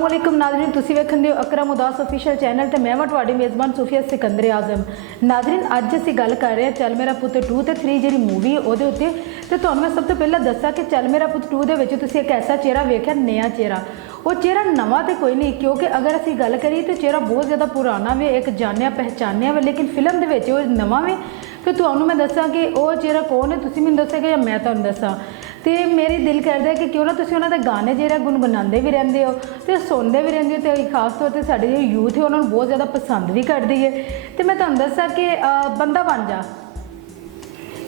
वालेकुम नाज़रीन, तुसी वेखन दे अकरम उदास ऑफिशियल चैनल ते मैं तुहाडी मेज़बान सूफिया सिकंदर आज़म। नाज़रीन अज असीं गल कर रहे हैं चल मेरा पुत्त 2 ते 3 जिहड़ी मूवी है उहदे उत्ते ते तुहानूं मैं सब तो पहले दस्सां कि चल मेरा पुत्त 2 दे विच तुसी एक ऐसा चेहरा वेखिआ, नया चेहरा। वो चेहरा नवा तो कोई नहीं, क्योंकि अगर असीं गल करिए तो चेहरा बहुत ज़्यादा पुराना भी एक जानिया पहचानिया वे, लेकिन फिल्म दे विच वो नवा वे। तो तुहानूं मैं दस्सां कि वो चेहरा कौन है, तुसी मैनूं दस्सोगे या मैं तुहानूं दस्सां। तो मेरी दिल करता है कि क्यों ना तुसी उन्होंने गाने जो गुनगुनाते भी रहते हो तो सुनते भी रहते हो, तो खास तौर पर साड़ी जो यूथ है उन्होंने बहुत ज़्यादा पसंद भी करती है। तो मैं तुहानूं दस्सां कि बंदा बन जा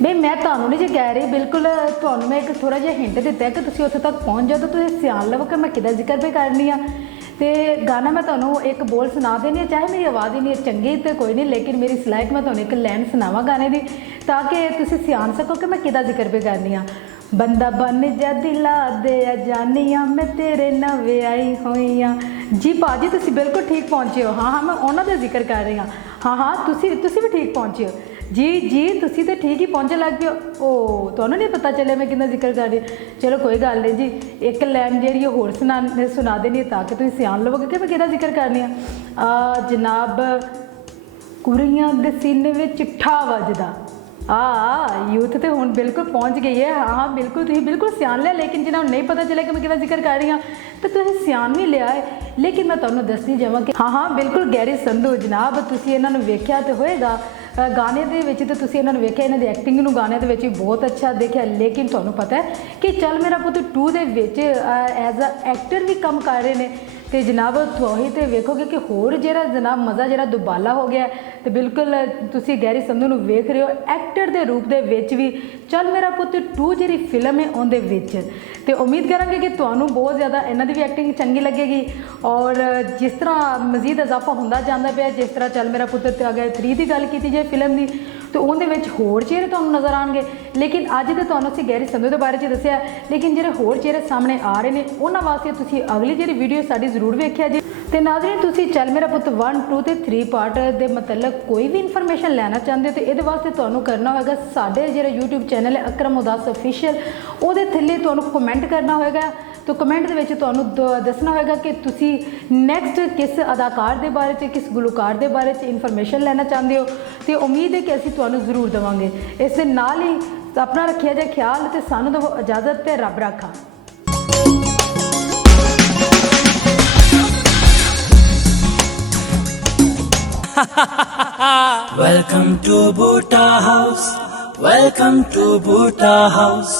बई, मैं तुहानूं नहीं जो कह रही, बिल्कुल तुहानूं मैं एक थोड़ा जिहा हिंट दिता है कि तुसी उत्थे तक पहुँच जाओ तो तुसीं सियान लवो कि मैं किहदा जिक्र भी करनी आ। तो गाना मैं तुहानूं एक बोल सुना देनी, चाहे मेरी आवाज़ ही नहीं चंगी तो कोई नहीं, लेकिन मेरी सलाह है कि मैं तुहानूं एक लाइन सुनावां गाने की ताकि तुसीं सियान सको कि मैं किहदा जिक्र भी करनी आ। बंदा बन जा दिला दे जानिया, मैं तेरे नवे आई हुई हाँ। जी भाजी तुसी बिल्कुल ठीक पहुँचे हो। हाँ मैं उन्हों का जिक्र कर रही हाँ। हाँ तुसी भी ठीक पहुँचे हो। जी तुसी तो ठीक ही पहुँचे लग गए हो। ओ तुहानूं नहीं पता चलिया मैं किहदा जिक्र कर रही। चलो कोई गल नहीं जी, एक लाइन जी होर सुना देनी ताकि तुसीं सियान लवोगे कि मैं किहदा जिक्र करनी आ। जनाब कुड़ियां दे सीने विच ठा वजदा यूथ तो हुण बिल्कुल पहुँच गई है। हाँ बिल्कुल तुसीं बिल्कुल सियान लिया, लेकिन जिन्होंने नहीं पता चलिया कि मैं किहदा जिक्र कर रही हाँ तो तुसीं सियान भी लिया है। लेकिन मैं तुहानूं दसदी जावां कि हाँ बिल्कुल गैरी संधू जनाब, तुसीं इन्हां नूं वेख्या तो होएगा गाने दे विच, तो तुसीं इन्हां नूं वेख्या, इन्हां दी एक्टिंग नूं गाने दे विच बहुत अच्छा देखिया। लेकिन तुहानूं पता है कि चल मेरा पुत्त 2 दे विच एज अ एक्टर भी काम कर रहे हैं। तो जनाब तुसीं तो वेखोगे कि होर जिहड़ा जनाब मज़ा जिहड़ा दुबाला हो गया। तो बिल्कुल तुसीं गैरी संधू नूं वेख रहे हो एक्टर के रूप दे विच भी चल मेरा पुत्त 2 जिहड़ी फिल्म है उहदे विच। तो उम्मीद करांगे कि तुहानूं बहुत ज़्यादा इन्हां दी भी एक्टिंग चंगी लगेगी। और जिस तरह मजीद इजाफा होंदा जांदा पिया, जिस तरह चल मेरा पुत्त अगर 3 की गल की जाए फिल्म की तो उहदे विच होर चेहरे तुहानूं नज़र आउणगे। लेकिन अज तो तुहानूं असीं गैरी संधू के बारे च दस्सिआ, लेकिन जिहड़े होर चेहरे सामने आ रहे हैं उन्हां वास्ते तुसीं अगली जिहड़ी वीडियो साडी जरूर वेखिआ जी। तो नाज़रीन तुसीं चल मेरा पुत्त 1, 2 ते 3 पार्ट दे मतलब कोई भी इन्फॉर्मेशन लेना चाहते हो तो ये वास्ते तुहानूं करना होगा साडे जिहड़ा यूट्यूब चैनल है अकरम उदास ऑफिशियल, उहदे थल्ले तुहानूं कमेंट करना होगा। तो कमेंट दे विच तुहानूं दसना होगा कि तुसीं नैक्सट किस अदाकार के बारे च, किस गुलकार के बारे च इन्फॉर्मेशन लेना चाहते हो। तो उम्मीद है कि असीं तुहानूं जरूर देवांगे। इस दे नाल ही अपना रखिया जाए ख्याल, तो सानूं दवो इजाजत, ते रब राखा। Welcome to Bhuta House. Welcome to Bhuta House.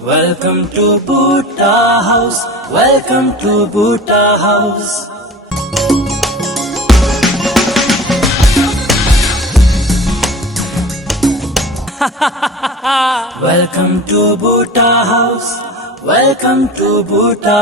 Welcome to Bhuta House. Welcome to Bhuta House. Welcome to Bhuta House. Welcome to Bhuta